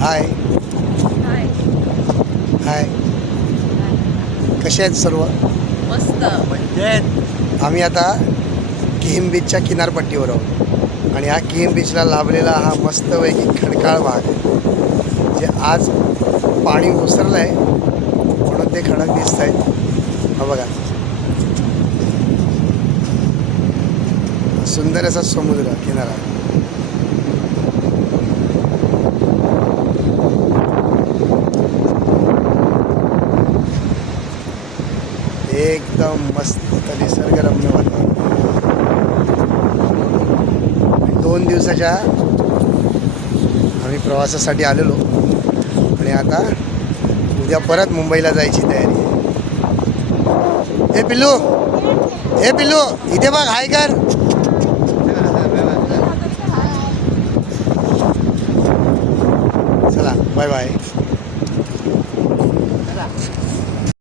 हाय हाय. हाय कसे आहेत सर्व? मस्त. आम्ही आता किहिम बीचच्या किनारपट्टीवर आहोत आणि हा किहिम बीचला लाभलेला हा मस्तपैकी खडकाळ भाग आहे. जे आज पाणी ओसरलं आहे म्हणून ते खडक दिसत आहेत. हा बघा, सुंदर असा समुद्र किनारा. एकदम मस्त निसर्गरम्य वातावरण. 2 दिवसाच्या आम्ही प्रवासासाठी आलेलो आणि आता उद्या परत मुंबईला जायची तयारी आहे. हे पिल्लू इथे बघ, हाय कर. चला बाय बाय.